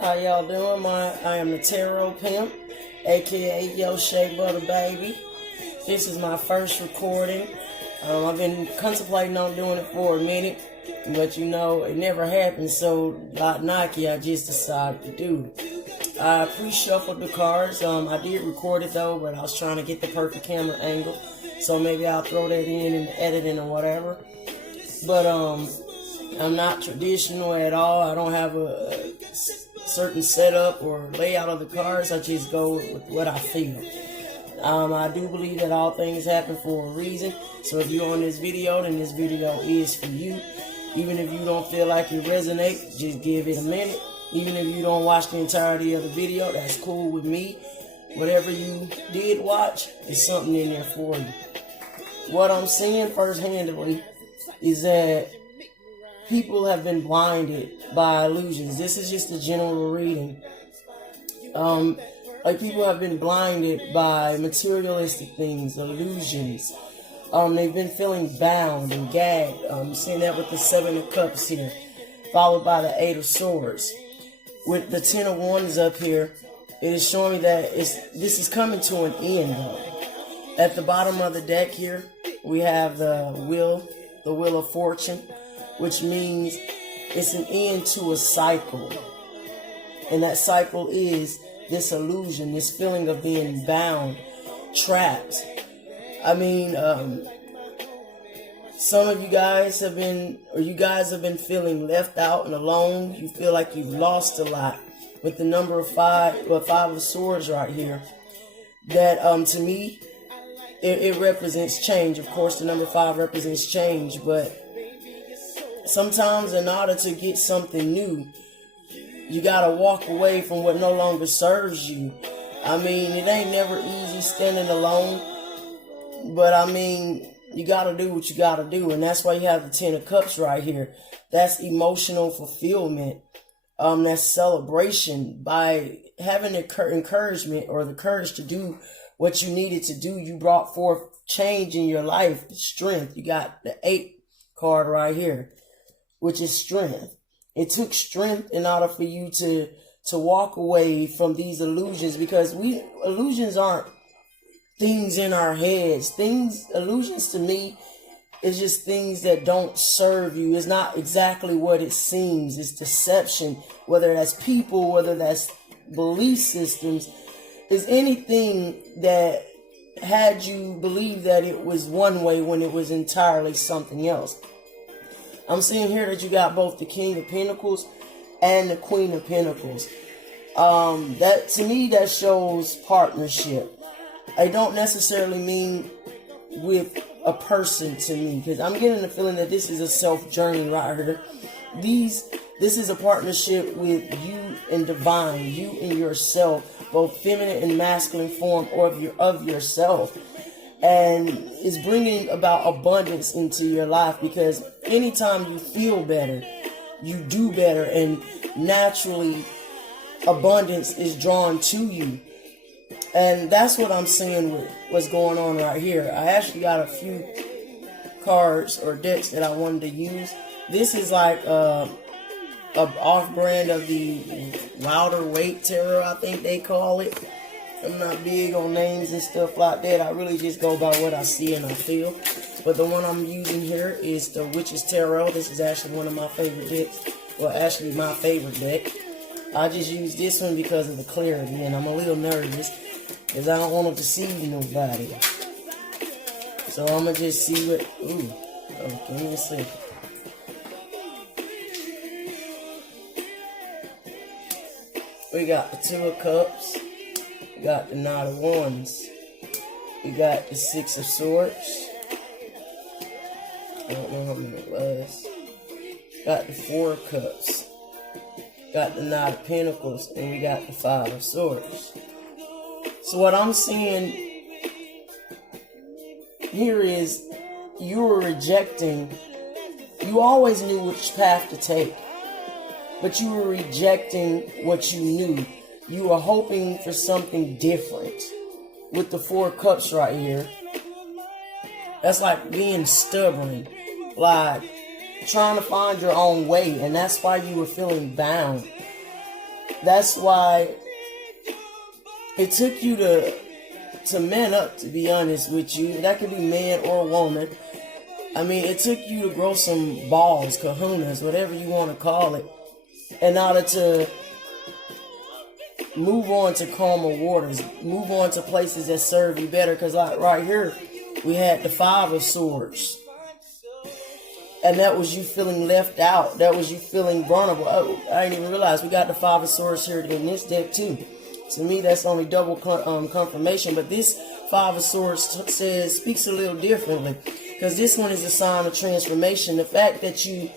How y'all doing? I am the Tarot Pimp, aka Yo Shea Butter Baby. This is my first recording. I've been contemplating on doing it for a minute, but you know, it never happened, so like Nike, I just decided to do it. I pre-shuffled the cards. I did record it though, but I was trying to get the perfect camera angle, so maybe I'll throw that in the editing or whatever. But I'm not traditional at all. I don't have a certain setup or layout of the cards. I just go with what I feel. I do believe that all things happen for a reason. So if you're on this video, then this video is for you. Even if you don't feel like it resonates, just give it a minute. Even if you don't watch the entirety of the video, that's cool with me. Whatever you did watch, is something in there for you. What I'm seeing first-handedly is that people have been blinded by illusions. This is just a general reading. Like people have been blinded by materialistic things, illusions. They've been feeling bound and gagged. Seeing that with the 7 of Cups here, followed by the 8 of Swords. With the 10 of Wands up here, it is showing me that this is coming to an end though. At the bottom of the deck here, we have the Wheel of Fortune, which means it's an end to a cycle. And that cycle is this illusion, this feeling of being bound, trapped. I mean, some of you guys have been feeling left out and alone. You feel like you've lost a lot. With the number of 5 of Swords right here, that to me, it represents change. Of course, the number 5 represents change, but sometimes in order to get something new, you gotta walk away from what no longer serves you. I mean, it ain't never easy standing alone, but I mean, you gotta do what you gotta do, and that's why you have the 10 of Cups right here. That's emotional fulfillment. That's celebration. By having encouragement or the courage to do what you needed to do, you brought forth change in your life, strength. You got the 8 card right here, which is strength. It took strength in order for you to walk away from these illusions, because illusions aren't things in our heads. Illusions to me is just things that don't serve you. It's not exactly what it seems. It's deception, whether that's people, whether that's belief systems. Is anything that had you believe that it was one way when it was entirely something else. I'm seeing here that you got both the King of Pentacles and the Queen of Pentacles. That to me, that shows partnership. I don't necessarily mean with a person to me, because I'm getting the feeling that this is a self journey right here. This is a partnership with you and divine, you and yourself, both feminine and masculine form of yourself. And it's bringing about abundance into your life, because anytime you feel better, you do better, and naturally abundance is drawn to you. And that's what I'm seeing with what's going on right here. I actually got a few cards or decks that I wanted to use. This is like a off-brand of the Wilder Waite Tarot, I think they call it. I'm not big on names and stuff like that. I really just go by what I see and I feel. But the one I'm using here is the Witch's Tarot. This is actually one of my favorite decks. Well, actually my favorite deck. I just use this one because of the clarity, and I'm a little nervous because I don't want to deceive nobody. So I'm going to just see what... Ooh. Oh, give me a second. We got the 2 of Cups. We got the 9 of Wands. We got the 6 of Swords. I don't know how many it was. Got the 4 of Cups. Got the 9 of Pentacles. And we got the 5 of Swords. So what I'm seeing here is you were rejecting. You always knew which path to take, but you were rejecting what you knew. You were hoping for something different. With the 4 of Cups right here, that's like being stubborn, like trying to find your own way, and that's why you were feeling bound. That's why it took you to man up, to be honest with you. That could be man or woman. I mean, it took you to grow some balls, kahunas, whatever you want to call it, in order to move on to calmer waters, move on to places that serve you better. Because like right here, we had the Five of Swords. And that was you feeling left out. That was you feeling vulnerable. Oh, I didn't even realize we got the Five of Swords here in this deck too. To me, that's only double confirmation. But this Five of Swords speaks a little differently. Because this one is a sign of transformation. The fact that you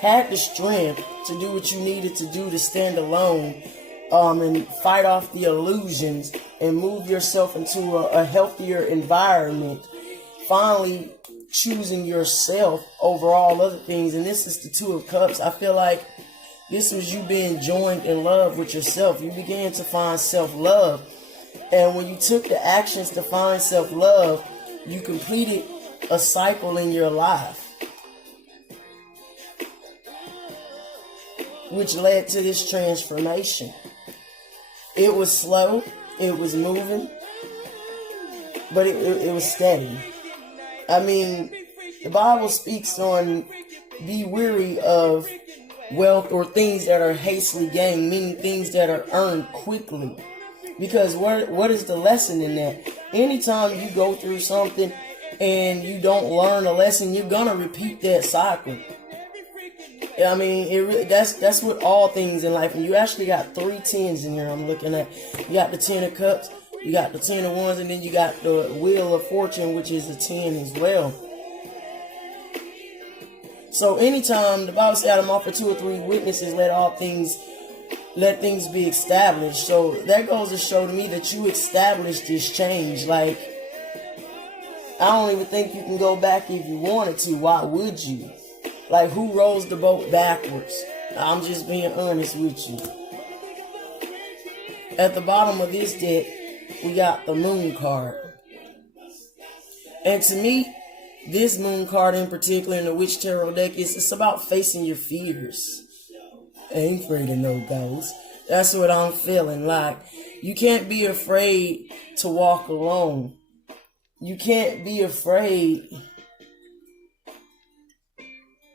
had the strength to do what you needed to do to stand alone and fight off the illusions and move yourself into a healthier environment. Finally choosing yourself over all other things. And this is the Two of Cups. I feel like this was you being joined in love with yourself. You began to find self-love. And when you took the actions to find self-love, you completed a cycle in your life, which led to this transformation. It was slow, it was moving, but it was steady. I mean, the Bible speaks on be weary of wealth or things that are hastily gained, meaning things that are earned quickly. Because what is the lesson in that? Anytime you go through something and you don't learn a lesson, you're gonna repeat that cycle. I mean, that's with all things in life. And you actually got 3 tens in here. I'm looking at. You got the 10 of Cups, you got the 10 of Wands, and then you got the Wheel of Fortune, which is a 10 as well. So anytime the Bible said, "I'm offered 2 or 3 witnesses, let things be established." So that goes to show to me that you established this change. Like, I don't even think you can go back if you wanted to. Why would you? Like, who rolls the boat backwards? I'm just being honest with you. At the bottom of this deck, we got the Moon card. And to me, this Moon card in particular in the Witch Tarot deck, it's about facing your fears. I ain't afraid of no ghosts. That's what I'm feeling like. You can't be afraid to walk alone. You can't be afraid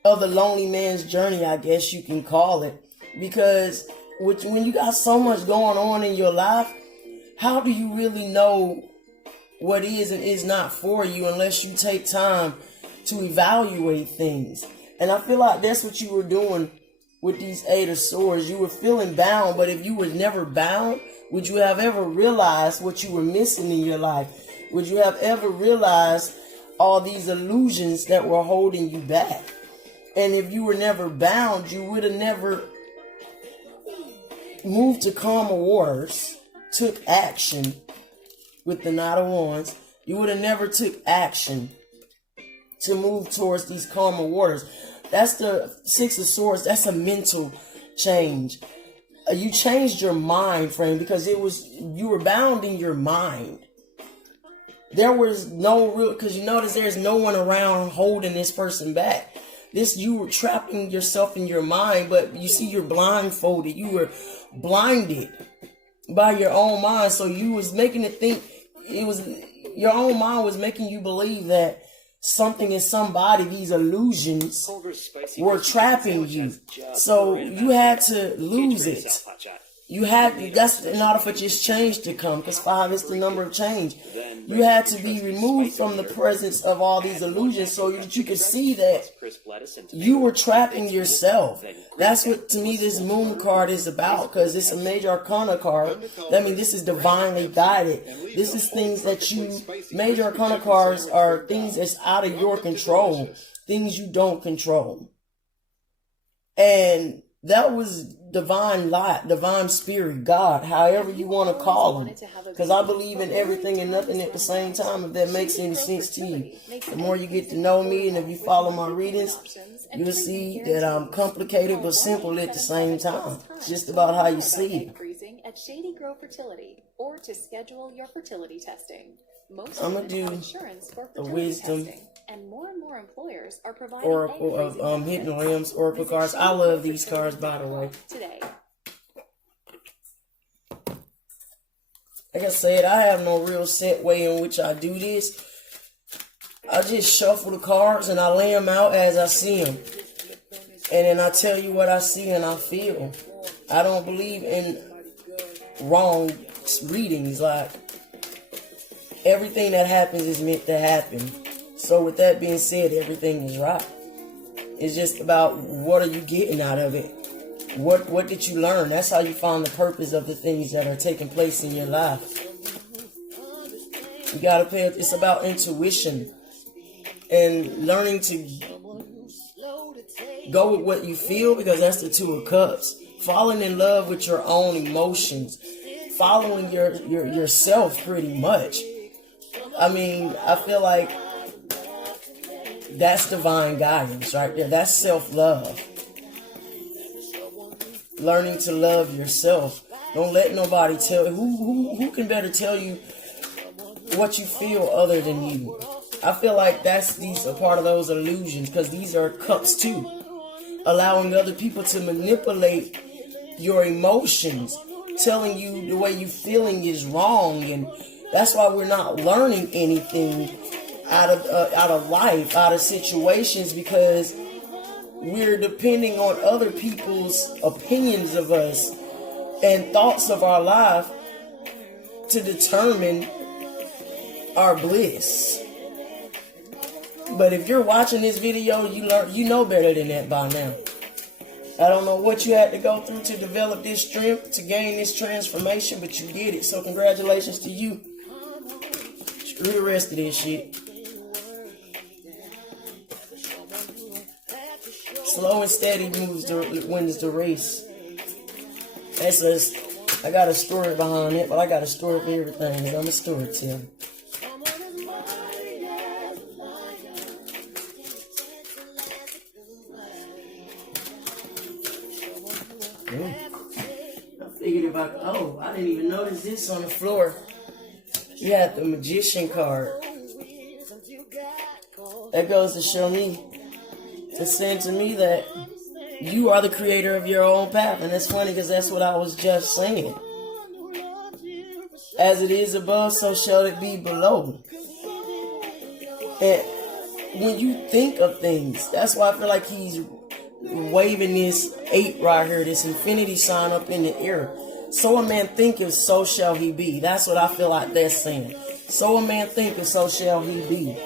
of the lonely man's journey, I guess you can call it. Because when you got so much going on in your life, how do you really know what is and is not for you unless you take time to evaluate things? And I feel like that's what you were doing with these 8 of Swords. You were feeling bound, but if you were never bound, would you have ever realized what you were missing in your life? Would you have ever realized all these illusions that were holding you back? And if you were never bound, you would have never moved to calmer waters, took action with the Knight of Wands. You would have never took action to move towards these calmer waters. That's the 6 of Swords. That's a mental change. You changed your mind frame because you were bound in your mind. There was no real, because you notice there's no one around holding this person back. You were trapping yourself in your mind, but you see, you're blindfolded. You were blinded by your own mind. So you was making it think, your own mind was making you believe that something and somebody, these illusions, were trapping you. So you had to lose it. That's in order for this change to come, because 5 is the number of change. You had to be removed from the presence of all these illusions so that you could see that you were trapping yourself. That's what, to me, this Moon card is about, because it's a Major Arcana card. That means this is divinely guided. This is things that Major Arcana cards are things that's out of your control, things you don't control. And that was divine light, divine spirit, God, however you want to call him. Because I believe in everything and nothing at the same time, if that makes any sense to you. The more you get to know me, and if you follow my readings, you'll see that I'm complicated but simple at the same time. It's just about how you see it. At Shady Grove Fertility, or to schedule your fertility testing. Most I'm going to do insurance for the fertility Wisdom testing, and more employers are providing Oracle of Hidden Realms Oracle cards. I love these cards, by the way. Today. like I said, I have no real set way in which I do this. I just shuffle the cards and I lay them out as I see them. And then I tell you what I see and I feel. I don't believe in wrong readings. Like, everything that happens is meant to happen. So with that being said, everything is right. It's just about what are you getting out of it? What did you learn? That's how you find the purpose of the things that are taking place in your life. You gotta pay. It's about intuition and learning to go with what you feel, because that's the Two of Cups. Falling in love with your own emotions, following yourself pretty much. I mean, I feel like that's divine guidance right there. That's self-love. Learning to love yourself. Don't let nobody tell who can better tell you what you feel other than you. I feel like these are part of those illusions, because these are cups too. Allowing other people to manipulate your emotions, telling you the way you feeling is wrong, and that's why we're not learning anything out of life, out of situations, because we're depending on other people's opinions of us and thoughts of our life to determine our bliss. But if you're watching this video, you know better than that by now. I don't know what you had to go through to develop this strength, to gain this transformation, but you did it. So congratulations to you. Screw the rest of this shit. Slow and steady wins the race. I got a story behind it, but I got a story for everything. I'm a storyteller. I figured I didn't even notice this on the floor. You had the Magician card. That goes to show me, to send to me that you are the creator of your own path. And that's funny, because that's what I was just saying. As it is above, so shall it be below. And when you think of things, that's why I feel like he's waving this 8 right here, this infinity sign up in the air. So a man thinketh, so shall he be. That's what I feel like that's saying. So a man thinketh, so shall he be.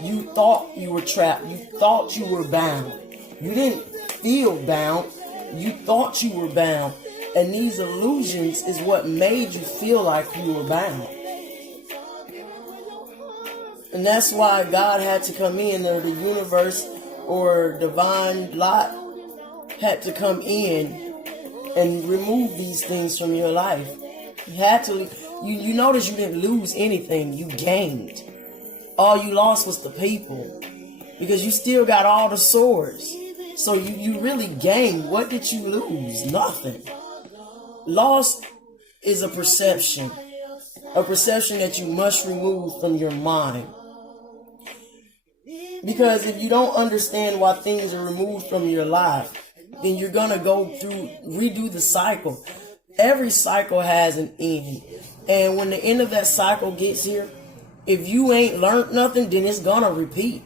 You thought you were trapped. You thought you were bound. You didn't feel bound. You thought you were bound. And these illusions is what made you feel like you were bound. And that's why God had to come in, or the universe or divine lot had to come in and remove these things from your life. You had to. You notice you didn't lose anything. You gained. All you lost was the people, because you still got all the swords. So you really gained. What did you lose? Nothing. Loss is a perception that you must remove from your mind. Because if you don't understand why things are removed from your life, then you're going to redo the cycle. Every cycle has an end. And when the end of that cycle gets here, if you ain't learned nothing, then it's going to repeat.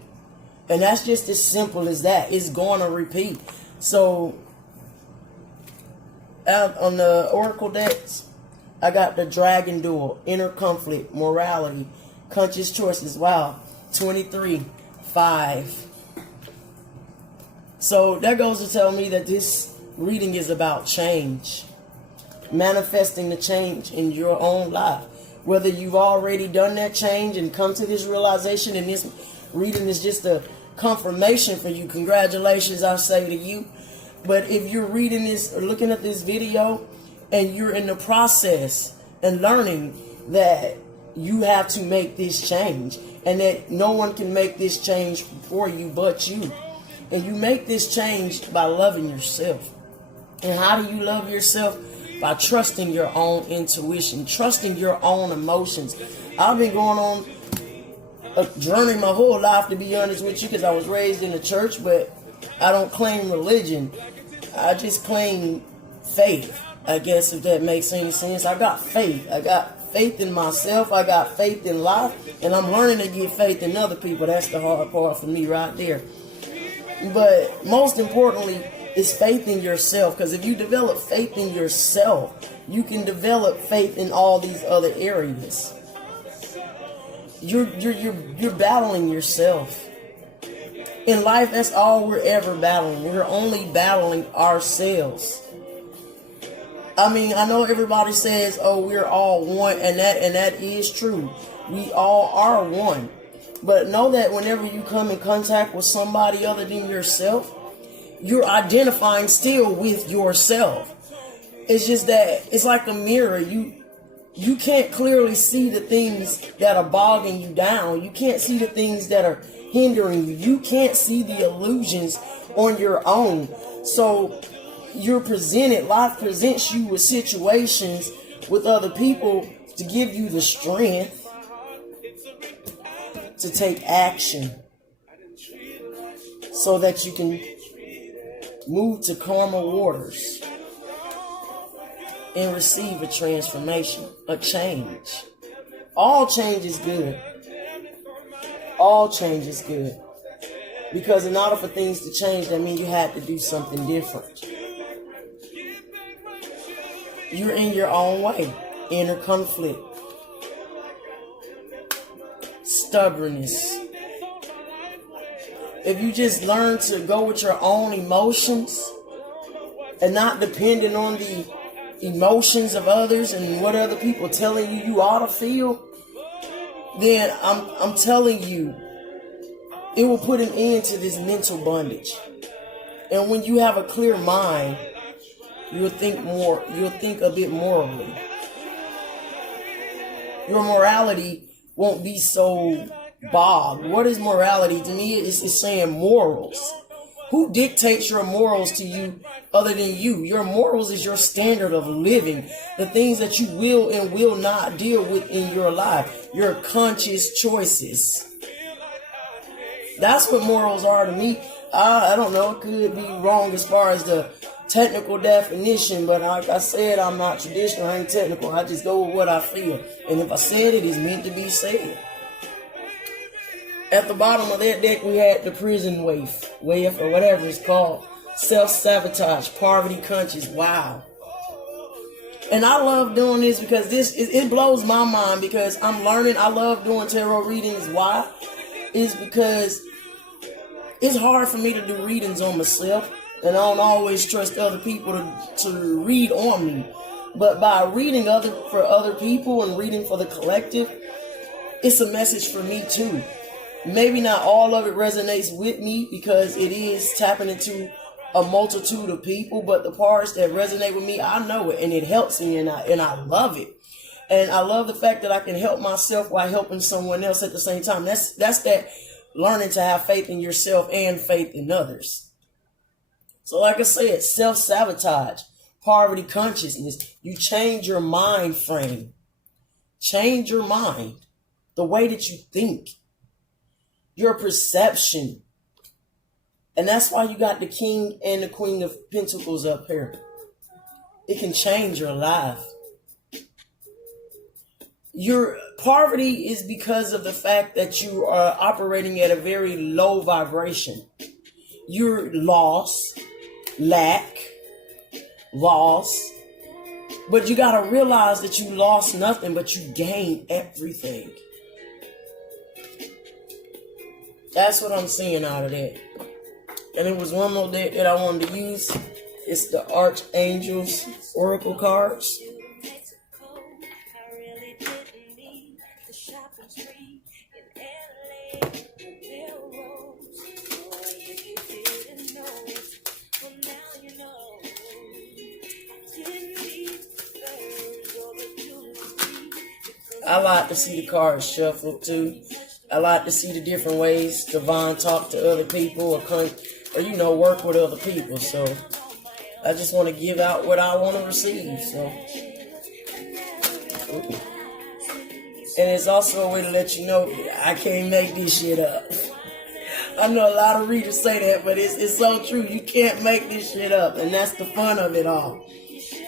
And that's just as simple as that. It's going to repeat. So, out on the Oracle decks, I got the Dragon Duel, Inner Conflict, Morality, Conscious Choices. Wow. 23, 5. So, that goes to tell me that this reading is about change. Manifesting the change in your own life. Whether you've already done that change and come to this realization, and this reading is just a confirmation for you, congratulations, I say to you. But if you're reading this or looking at this video and you're in the process and learning that you have to make this change, and that no one can make this change for you but you, and you make this change by loving yourself. And how do you love yourself? By trusting your own intuition, trusting your own emotions. I've been going on a journey my whole life, to be honest with you, because I was raised in the church, but I don't claim religion. I just claim faith, I guess, if that makes any sense. I got faith. I got faith in myself. I got faith in life. And I'm learning to get faith in other people. That's the hard part for me right there. But most importantly, is faith in yourself. Because if you develop faith in yourself, you can develop faith in all these other areas. You're battling yourself. In life, that's all we're ever battling. We're only battling ourselves. I mean, I know everybody says, "Oh, we're all one," and that is true. We all are one. But know that whenever you come in contact with somebody other than yourself, you're identifying still with yourself. It's just that it's like a mirror. You can't clearly see the things that are bogging you down. You can't see the things that are hindering you. You can't see the illusions on your own. So life presents you with situations with other people to give you the strength to take action so that you can move to calmer waters and receive a transformation, a change. All change is good. All change is good. Because in order for things to change, that means you had to do something different. You're in your own way. Inner conflict. Stubbornness. If you just learn to go with your own emotions and not depending on the emotions of others and what other people telling you ought to feel, then I'm telling you, it will put an end to this mental bondage. And when you have a clear mind, you'll think a bit morally. Your morality won't be so bogged. What is morality? To me, it's saying morals. Who dictates your morals to you other than you? Your morals is your standard of living. The things that you will and will not deal with in your life. Your conscious choices. That's what morals are to me. I don't know. It could be wrong as far as the technical definition. But like I said, I'm not traditional. I ain't technical. I just go with what I feel. And if I said it, it's meant to be said. At the bottom of that deck, we had the prison waif, or whatever it's called. Self-sabotage, poverty conscious. Wow. And I love doing this because it blows my mind because I'm learning. I love doing tarot readings. Why? Is because it's hard for me to do readings on myself. And I don't always trust other people to read on me. But by reading for other people and reading for the collective, it's a message for me too. Maybe not all of it resonates with me because it is tapping into a multitude of people, but the parts that resonate with me, I know it and it helps me and I love it. And I love the fact that I can help myself while helping someone else at the same time. That's that learning to have faith in yourself and faith in others. So like I said, self-sabotage, poverty consciousness, you change your mind frame. Change your mind, the way that you think. Your perception. And that's why you got the King and the Queen of Pentacles up here. It can change your life. Your poverty is because of the fact that you are operating at a very low vibration. You're lost, lack, lost. But you got to realize that you lost nothing, but you gained everything. That's what I'm seeing out of that. And it was one more deck that I wanted to use. It's the Archangel's Oracle cards. I like to see the cards shuffled too. I like to see the different ways Divine talk to other people or work with other people. So I just want to give out what I want to receive. So, and it's also a way to let you know I can't make this shit up. I know a lot of readers say that, but it's so true. You can't make this shit up, and that's the fun of it all.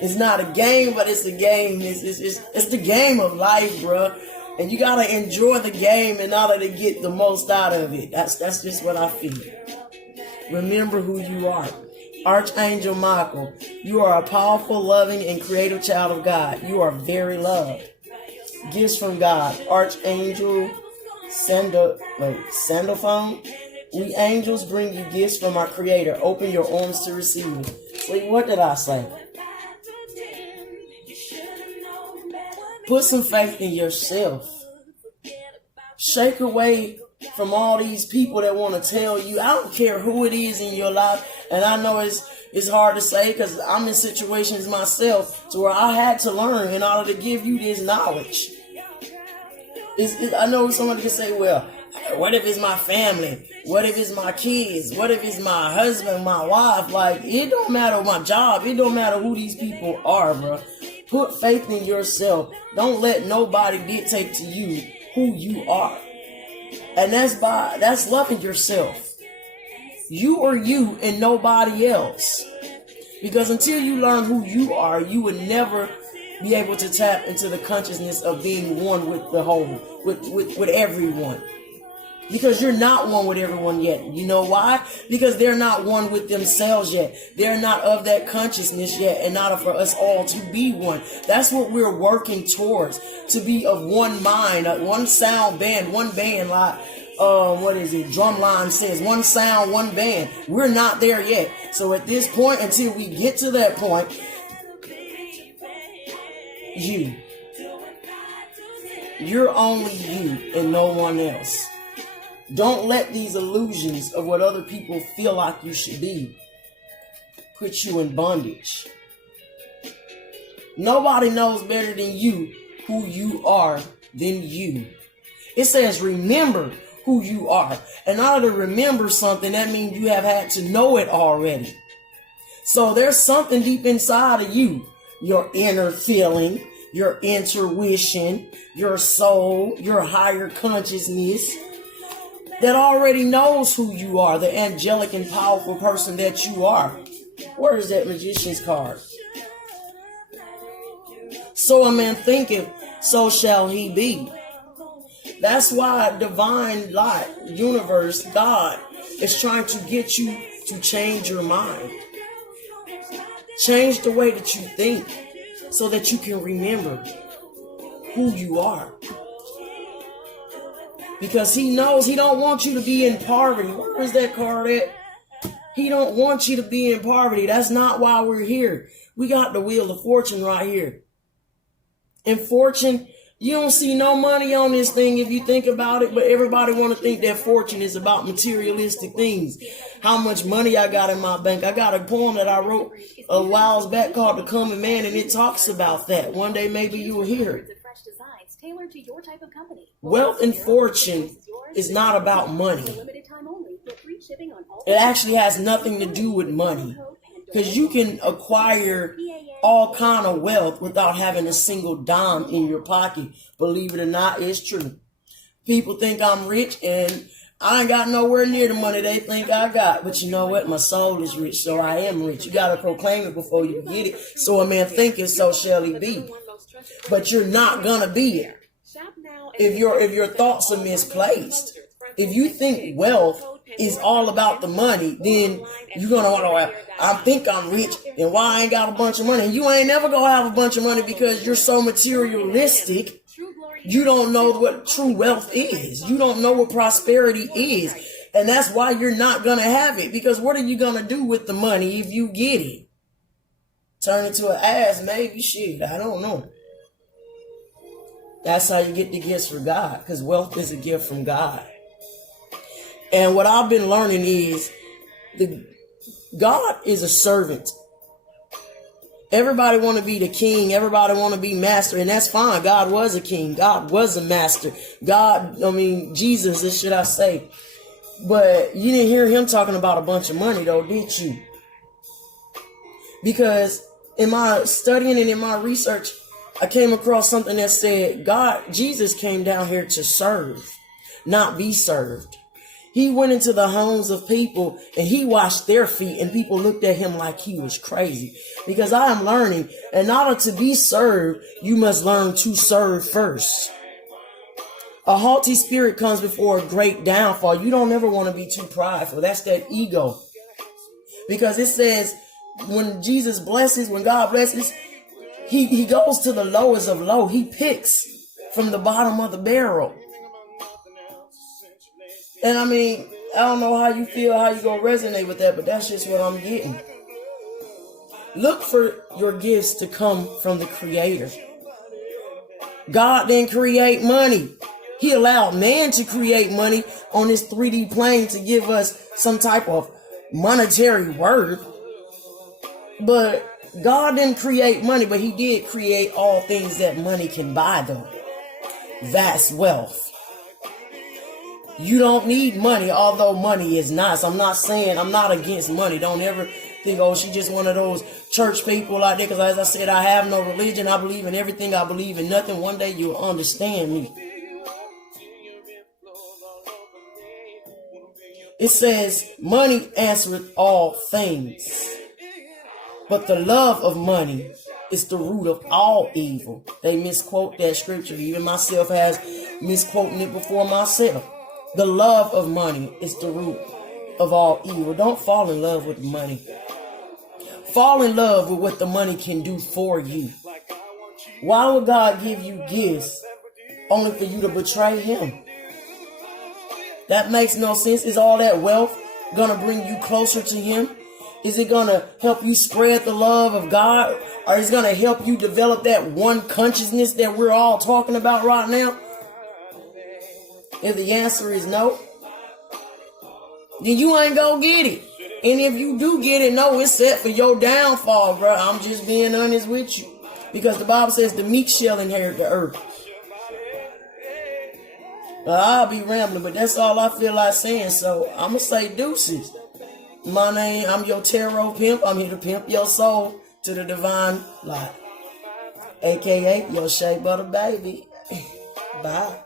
It's not a game, but it's a game. It's the game of life, bro. And you gotta enjoy the game in order to get the most out of it. That's just what I feel. Remember who you are. Archangel Michael, you are a powerful, loving, and creative child of God. You are very loved. Gifts from God. Archangel Sandalphon. We angels bring you gifts from our Creator. Open your arms to receive it. Wait, what did I say? Put some faith in yourself. Shake away from all these people that want to tell you. I don't care who it is in your life. And I know it's hard to say because I'm in situations myself to where I had to learn in order to give you this knowledge. I know somebody can say, well, what if it's my family? What if it's my kids? What if it's my husband, my wife? Like, it don't matter my job. It don't matter who these people are, bro. Put faith in yourself. Don't let nobody dictate to you who you are. And that's loving yourself. You are you and nobody else. Because until you learn who you are, you would never be able to tap into the consciousness of being one with the whole, with everyone. Because you're not one with everyone yet. You know why? Because they're not one with themselves yet. They're not of that consciousness yet, and not for us all to be one. That's what we're working towards, to be of one mind, one sound band, one band, like Drumline says, one sound, one band. We're not there yet. So at this point, until we get to that point, you're only you and no one else. Don't let these illusions of what other people feel like you should be put you in bondage. Nobody knows better than you who you are than you. It says remember who you are. In order to remember something, that means you have had to know it already. So there's something deep inside of you. Your inner feeling, your intuition, your soul, your higher consciousness, that already knows who you are, the angelic and powerful person that you are. Where is that magician's card? So a man thinketh, so shall he be. That's why divine light, universe, God is trying to get you to change your mind. Change the way that you think so that you can remember who you are. Because he knows he don't want you to be in poverty. Where is that card at? He don't want you to be in poverty. That's not why we're here. We got the wheel of fortune right here. And fortune, you don't see no money on this thing if you think about it, but everybody want to think that fortune is about materialistic things. How much money I got in my bank. I got a poem that I wrote a while back called The Common Man, and it talks about that. One day maybe you will hear it. Tailored to your type of company. Wealth and fortune is not about money. It actually has nothing to do with money. Because you can acquire all kind of wealth without having a single dime in your pocket. Believe it or not, it's true. People think I'm rich and I ain't got nowhere near the money they think I got. But you know what? My soul is rich, so I am rich. You got to proclaim it before you get it. So a man thinketh, so shall he be. But you're not gonna be it if your thoughts are misplaced. If you think wealth is all about the money, then you're gonna want to. I think I'm rich, and why I ain't got a bunch of money? And you ain't never gonna have a bunch of money because you're so materialistic. You don't know what true wealth is. You don't know what prosperity is, and that's why you're not gonna have it. Because what are you gonna do with the money if you get it? Turn it to an ass, maybe. Shit, I don't know. That's how you get the gifts from God, because wealth is a gift from God. And what I've been learning is God is a servant. Everybody want to be the king. Everybody want to be master, and that's fine. God was a king. God was a master. Jesus, should I say. But you didn't hear him talking about a bunch of money, though, did you? Because in my studying and in my research, I came across something that said Jesus came down here to serve, not be served. He went into the homes of people and he washed their feet, and people looked at him like he was crazy. Because I am learning, in order to be served, you must learn to serve first. A haughty spirit comes before a great downfall. You don't ever want to be too prideful. That's that ego. Because it says when Jesus blesses, when God blesses, he goes to the lowest of low. He picks from the bottom of the barrel. And I mean, I don't know how you feel, how you gonna resonate with that, but that's just what I'm getting. Look for your gifts to come from the Creator. God didn't create money. He allowed man to create money on this 3D plane to give us some type of monetary worth. But God didn't create money, but he did create all things that money can buy though. Vast wealth. You don't need money, although money is nice. I'm not against money. Don't ever think, oh, she just one of those church people out there. Because as I said, I have no religion. I believe in everything. I believe in nothing. One day you'll understand me. It says, money answereth all things. But the love of money is the root of all evil. They misquote that scripture. Even myself has misquoting it before myself. The love of money is the root of all evil. Don't fall in love with money. Fall in love with what the money can do for you. Why would God give you gifts only for you to betray him? That makes no sense. Is all that wealth gonna bring you closer to him? Is it gonna help you spread the love of God? Or is it gonna help you develop that one consciousness that we're all talking about right now? If the answer is no, then you ain't gonna get it. And if you do get it, no, it's set for your downfall, bro. I'm just being honest with you. Because the Bible says the meek shall inherit the earth. But I'll be rambling, but that's all I feel like saying. So I'm gonna say deuces. My name, I'm your tarot pimp. I'm here to pimp your soul to the divine light. AKA your shea butter baby. Bye.